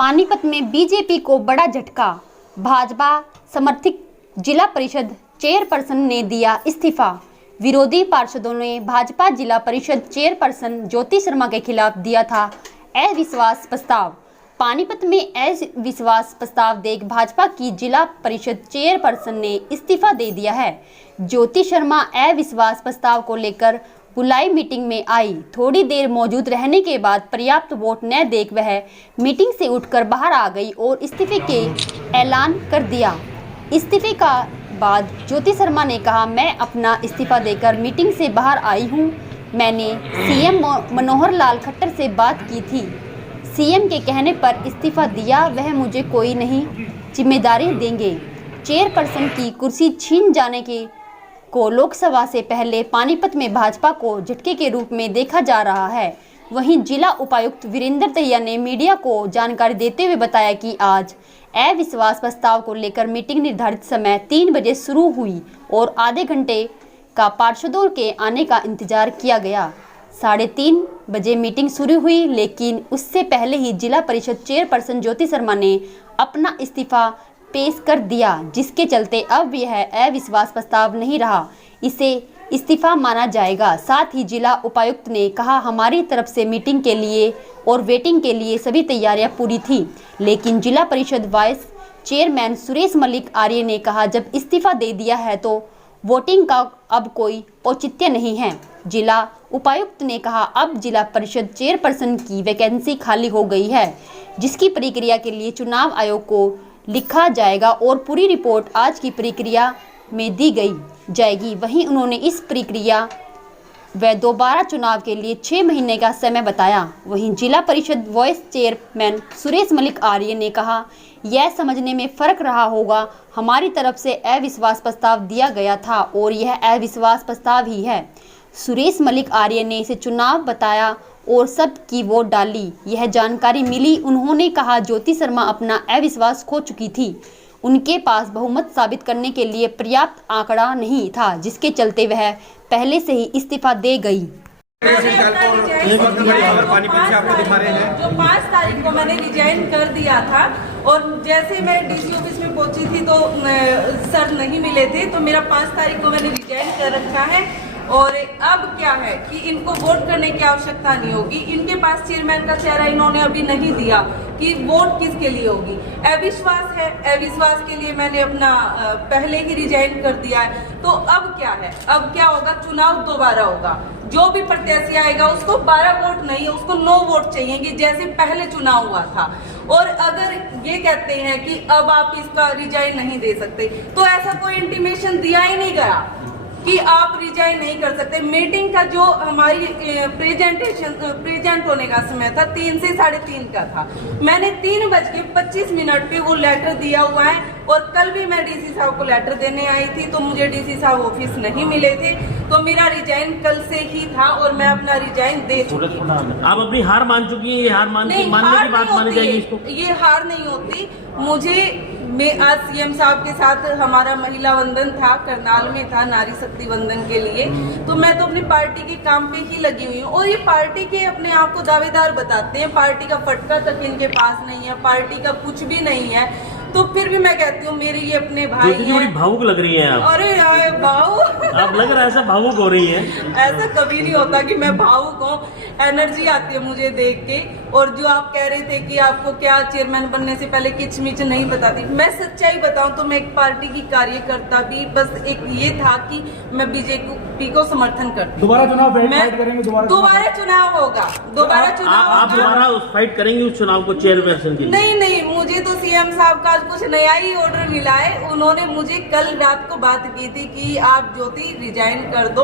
पानीपत में बीजेपी को बड़ा झटका। भाजपा समर्थित जिला परिषद चेयरपर्सन ने दिया इस्तीफा। विरोधी पार्षदों ने भाजपा जिला परिषद चेयरपर्सन ज्योति शर्मा के खिलाफ दिया था अविश्वास प्रस्ताव। पानीपत में अविश्वास प्रस्ताव देख भाजपा की जिला परिषद चेयरपर्सन ने इस्तीफा दे दिया है। ज्योति शर्मा अविश्वास प्रस्ताव को लेकर बुलाई मीटिंग में आई। थोड़ी देर मौजूद रहने के बाद पर्याप्त वोट न देख वह मीटिंग से उठकर बाहर आ गई और इस्तीफे के ऐलान कर दिया। इस्तीफे का बाद ज्योति शर्मा ने कहा, मैं अपना इस्तीफा देकर मीटिंग से बाहर आई हूं। मैंने सीएम मनोहर लाल खट्टर से बात की थी। सीएम के कहने पर इस्तीफा दिया। वह मुझे कोई नहीं जिम्मेदारी देंगे। चेयरपर्सन की कुर्सी छीन जाने को लोकसभा से पहले पानीपत में भाजपा को झटके के रूप में देखा जा रहा है। वहीं जिला उपायुक्त वीरेंद्र दहिया ने मीडिया को जानकारी देते हुए बताया कि आज अविश्वास प्रस्ताव को लेकर मीटिंग निर्धारित समय 3 बजे शुरू हुई और आधे घंटे का पार्षदों के आने का इंतजार किया गया। 3:30 बजे मीटिंग शुरू हुई, लेकिन उससे पहले ही जिला परिषद चेयरपर्सन ज्योति शर्मा ने अपना इस्तीफा पेश कर दिया, जिसके चलते अब यह अविश्वास प्रस्ताव नहीं रहा, इसे इस्तीफा माना जाएगा। साथ ही जिला उपायुक्त ने कहा, हमारी तरफ से मीटिंग के लिए और वेटिंग के लिए सभी तैयारियां पूरी थी, लेकिन जिला परिषद वाइस चेयरमैन सुरेश मलिक आर्य ने कहा, जब इस्तीफा दे दिया है तो वोटिंग का अब कोई औचित्य नहीं है। जिला उपायुक्त ने कहा, अब जिला परिषद चेयरपर्सन की वैकेंसी खाली हो गई है, जिसकी प्रक्रिया के लिए चुनाव आयोग को लिखा जाएगा और पूरी रिपोर्ट आज की प्रक्रिया में दी जाएगी। वहीं उन्होंने इस प्रक्रिया व दोबारा चुनाव के लिए 6 महीने का समय बताया। वहीं जिला परिषद वाइस चेयरमैन सुरेश मलिक आर्य ने कहा, यह समझने में फर्क रहा होगा, हमारी तरफ से अविश्वास प्रस्ताव दिया गया था और यह अविश्वास प्रस्ताव ही है। सुरेश मलिक आर्य ने इसे चुनाव बताया और सब की वोट डाली, यह जानकारी मिली। उन्होंने कहा, ज्योति शर्मा अपना अविश्वास खो चुकी थी। उनके पास बहुमत साबित करने के लिए पर्याप्त आंकड़ा नहीं था, जिसके चलते वह पहले से ही इस्तीफा दे गई। जो 5 तारीख को मैंने रिजाइन कर दिया था और जैसे मैं डीसी ऑफिस में पहुंची थी तो सर नहीं मिले थे, तो मेरा 5 तारीख को मैंने रिजाइन कर रखा है। और अब क्या है कि इनको वोट करने की आवश्यकता नहीं होगी। इनके पास चेयरमैन का चेहरा इन्होंने अभी नहीं दिया कि वोट किसके लिए होगी। अविश्वास है, अविश्वास के लिए मैंने अपना पहले ही रिजाइन कर दिया है। तो अब क्या है, अब क्या होगा, चुनाव दोबारा होगा। जो भी प्रत्याशी आएगा उसको 12 वोट नहीं, उसको 9 वोट चाहिए, जैसे पहले चुनाव हुआ था। और अगर ये कहते हैं कि अब आप इसका रिजाइन नहीं दे सकते, तो ऐसा कोई इंटीमेशन दिया ही नहीं गया कि आप रिजाइन नहीं कर सकते। मीटिंग का जो हमारी प्रेजेंट होने का समय था 3 से 3:30 का था। मैंने 3:25 पे वो लेटर दिया हुआ है और कल भी मैं डीसी साहब को लेटर देने आई थी, तो मुझे डीसी साहब ऑफिस नहीं मिले थे, तो मेरा रिजाइन कल से ही था और मैं अपना रिजाइन दे चुकी हूँ। आप अपनी हार मान चुकी हैं? ये हार मानने की बात मानी जाएगी इसको? ये हार नहीं होती। मैं आज सीएम साहब के साथ हमारा महिला वंदन था, करनाल में था, नारी शक्ति वंदन के लिए, तो मैं तो अपनी पार्टी के काम पे ही लगी हुई हूँ। और ये पार्टी के अपने आप को दावेदार बताते हैं, पार्टी का फटका तक इनके पास नहीं है, पार्टी का कुछ भी नहीं है, तो फिर भी मैं कहती हूँ मेरे ये अपने भाई हैं। बड़ी भावुक लग रही हैं आप। अरे यार भावुक आप लग रहा है ऐसा भावुक हो रही है। ऐसा कभी नहीं होता कि मैं भावुक हूँ, एनर्जी आती है मुझे देख के। और जो आप कह रहे थे कि आपको क्या चेयरमैन बनने से पहले किचमिच नहीं बताती, मैं सच्चाई बताऊं तो मैं एक पार्टी की कार्यकर्ता भी, बस एक ये था कि मैं बीजेपी को समर्थन करती। दोबारा चुनाव फाइट करेंगे? दोबारा चुनाव होगा, दोबारा चुनाव। आप दोबारा फाइट करेंगे उस चुनाव को चेयरपर्सन के लिए? नहीं, मुझे तो सीएम साहब का कुछ नया ही ऑर्डर मिला है। उन्होंने मुझे कल रात को बात की थी कि आप ज्योति रिजाइन कर दो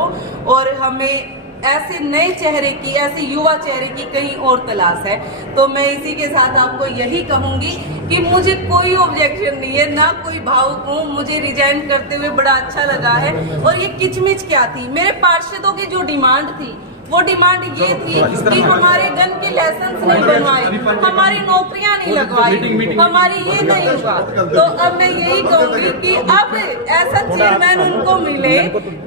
और हमें ऐसे नए चेहरे की, ऐसे युवा चेहरे की कहीं और तलाश है। तो मैं इसी के साथ आपको यही कहूंगी कि मुझे कोई ऑब्जेक्शन नहीं है, ना कोई भावुक हूँ। मुझे रिजाइन करते हुए बड़ा अच्छा लगा है। और ये किचमिच क्या थी, मेरे पार्षदों की जो डिमांड थी वो डिमांड ये थी कि हमारे गन के लाइसेंस नहीं बनवाए, हमारी नौकरियां नहीं लगवाई, हमारी ये नहीं हुआ। तो अब मैं यही कहूंगी कि अब ऐसा चेयरमैन उनको मिले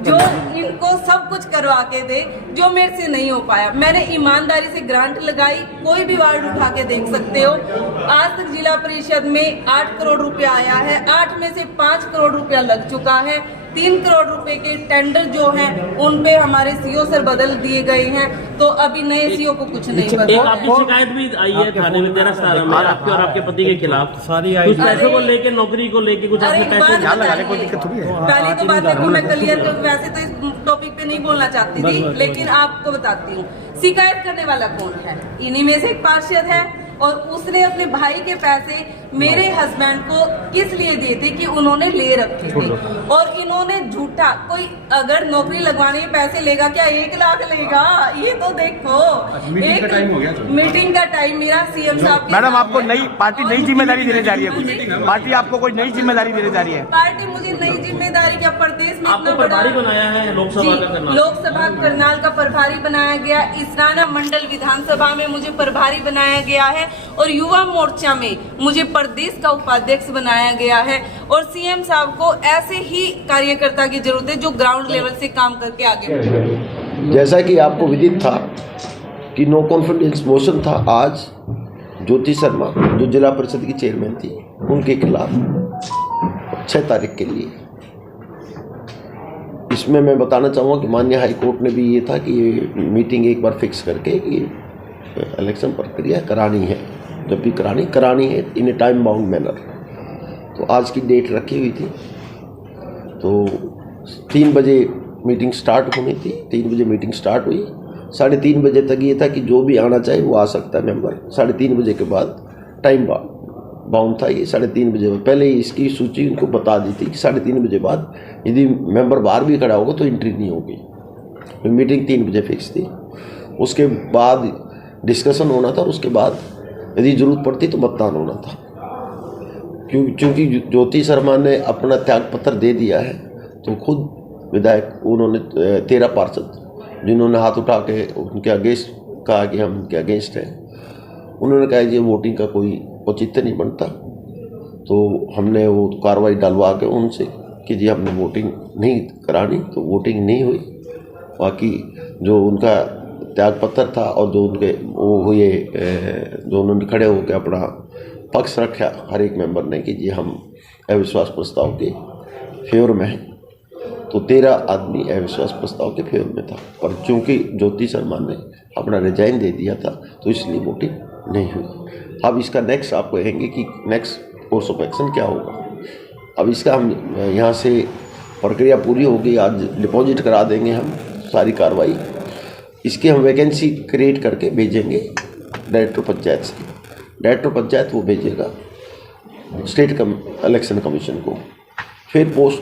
जो इनको सब कुछ करवा के दे, जो मेरे से नहीं हो पाया। मैंने ईमानदारी से ग्रांट लगाई, कोई भी वार्ड उठा के देख सकते हो। आज तक जिला परिषद में 8 करोड़ रुपया आया है, 8 में से 5 करोड़ रुपया लग चुका है। 3 करोड़ रुपए के टेंडर जो हैं उन पे हमारे सीओ सर बदल दिए गए हैं, तो अभी नए सीओ को कुछ नहीं एक पता। आपकी शिकायत भी आई है थाने में 13 में आपके और आपके पति के खिलाफ सारी आई कुछ पैसों को लेके, नौकरी को लेके कुछ अरे आपने एक पैसे बात बताइए, पहली तो बात देखो, मैं क्लियर वैसे तो इस टॉपिक पे नहीं बोलना चाहती थी, लेकिन आपको बताती हूँ शिकायत करने वाला कौन है। इन्हीं में से एक पार्षद है, और उसने अपने भाई के पैसे मेरे हस्बैंड को किस लिए दिए थे कि उन्होंने ले रखे थे, और इन्होंने झूठा, कोई अगर नौकरी लगवाने के पैसे लेगा क्या 1 लाख लेगा? ये तो देखो, मीटिंग का टाइम मेरा सीएम साहब के मैडम साथ आपको है। नई पार्टी नई जिम्मेदारी देने जा रही है, कुछ पार्टी आपको कोई नई जिम्मेदारी देने जा रही है। पार्टी मुझे नई जिम्मेदारी क्या, प्रदेश में आपको प्रभारी बनाया है लोकसभा का करनाल। लोकसभा करनाल का प्रभारी बनाया गया, इसराना मंडल विधानसभा में मुझे प्रभारी बनाया गया है, और युवा मोर्चा में मुझे प्रदेश का उपाध्यक्ष बनाया गया है। और सीएम साहब को ऐसे ही कार्यकर्ता की जरूरत है जो ग्राउंड लेवल से काम करके आगे बढ़े। जैसा कि आपको विदित था कि नो कॉन्फिडेंस मोशन था आज ज्योति शर्मा जो जिला परिषद की चेयरमैन थी उनके खिलाफ 6 तारीख के लिए। इसमें मैं बताना चाहूँगा कि माननीय हाई कोर्ट ने भी ये था कि ये मीटिंग एक बार फिक्स करके कि इलेक्शन प्रक्रिया करानी है, जब भी करानी है इन ए टाइम बाउंड मैनर। तो आज की डेट रखी हुई थी, तो 3 बजे मीटिंग स्टार्ट होनी थी। 3 बजे मीटिंग स्टार्ट हुई, 3:30 बजे तक ये था कि जो भी आना चाहे वो आ सकता है मेंबर। 3:30 बजे के बाद टाइम बाउंड था ये। 3:30 बजे पहले ही इसकी सूची उनको बता दी थी कि 3:30 बजे बाद यदि मेंबर बाहर भी खड़ा होगा तो एंट्री नहीं होगी। तो मीटिंग 3 बजे फिक्स थी। उसके बाद डिस्कशन होना था, और उसके बाद यदि जरूरत पड़ती तो मतदान होना था। क्योंकि ज्योति शर्मा ने अपना त्याग पत्र दे दिया है, तो खुद विधायक उन्होंने 13 पार्षद जिन्होंने हाथ उठा के उनके अगेंस्ट कहा कि हम उनके अगेंस्ट हैं, उन्होंने कहा ये वोटिंग का कोई औचित्य नहीं बनता। तो हमने वो कार्रवाई डलवा के उनसे कि जी हमने वोटिंग नहीं करानी, तो वोटिंग नहीं हुई। बाकी जो उनका त्याग पत्र था और जो उनके वो हुए जो उन्होंने खड़े होकर अपना पक्ष रखा हर एक मेंबर ने कि जी हम अविश्वास प्रस्ताव के फेवर में हैं, तो 13 आदमी अविश्वास प्रस्ताव के फेवर में था। पर चूंकि ज्योति शर्मा ने अपना रिजाइन दे दिया था तो इसलिए वोटिंग नहीं हुई। अब इसका नेक्स्ट आप कहेंगे कि नेक्स्ट कोर्स ऑफ एक्शन क्या होगा। अब इसका हम यहाँ से प्रक्रिया पूरी होगी, आज डिपॉजिट करा देंगे हम सारी कार्रवाई। इसकी हम वैकेंसी क्रिएट करके भेजेंगे डायरेक्टर पंचायत से। डायरेक्टर पंचायत वो भेजेगा स्टेट इलेक्शन कमीशन को, फिर पोस्ट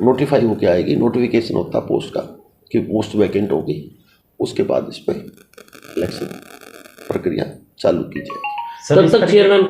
नोटिफाई होकर आएगी। नोटिफिकेशन होता है पोस्ट का कि पोस्ट वैकेंट होगी, उसके बाद इस पर इलेक्शन प्रक्रिया चालू की जाएगी। तब तक चेयरमैन